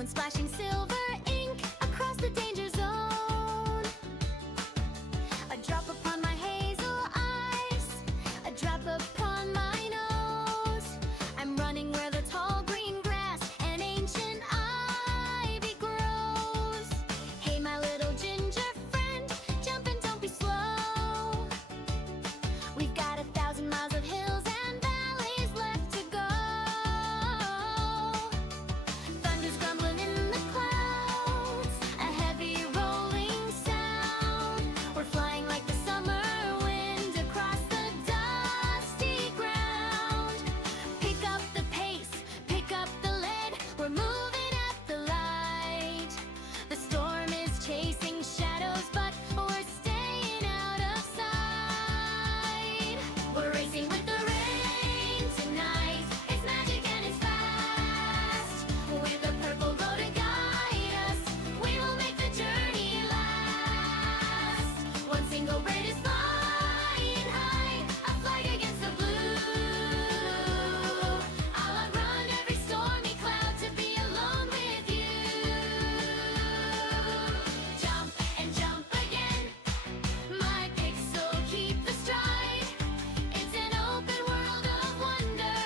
someone splashing silver ink across the danger zone. A drop upon my hazel eyes, a drop upon my nose. I'm running where the tall green grass and ancient ivy grows. Hey, my little ginger friend, jump and don't be slow. We've got 1,000 miles of hills and valleys left to go. Thunder's grumbling in the clouds, a heavy rolling sound. We're flying like the summer wind across the dusty ground. Pick up the pace, pick up the lead, we're moving at the light. The storm is chasing shadows, but we're staying out of sight. We're racing with the rain tonight. It's magic and it's fast. With a purple glow to guide us, we will make the journey last. One single bird is flying high, a flag against the blue. I'll outrun every stormy cloud to be alone with you. Jump and jump again, my pixel, keep the stride. It's an open world of wonder,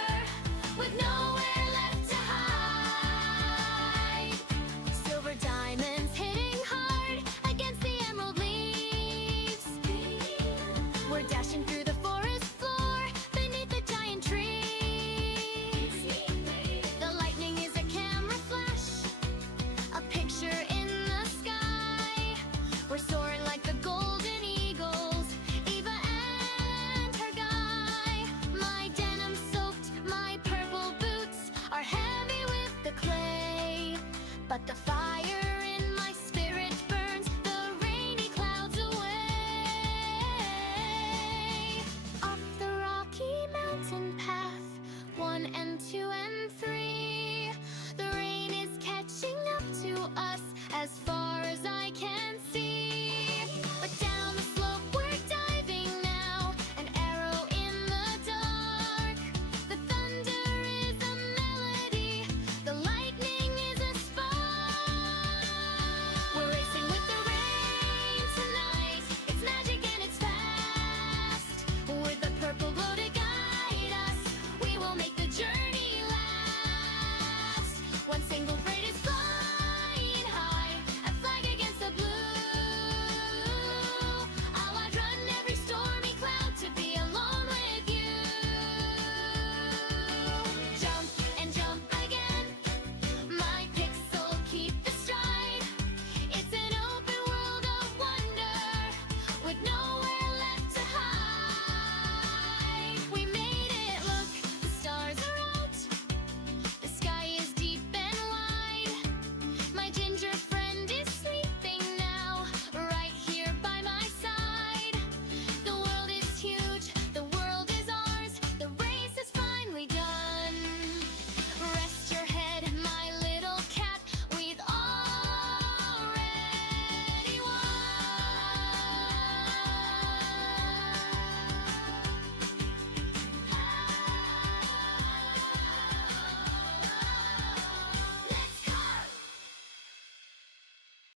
with nowhere left to hide. Silver diamonds hitting hard against the emerald leaves. We're dashing through the forest floor, beneath the giant trees. The lightning is a camera flash, a picture in the sky. We're soaring like the golden eagles, Eva and her guy. My denim soaked, my purple boots are heavy with the clay, but the fire in my spirit burns the rainy clouds away. Off the rocky mountain path, 1 and 2 and 3, the rain is catching up to us as far as I can see.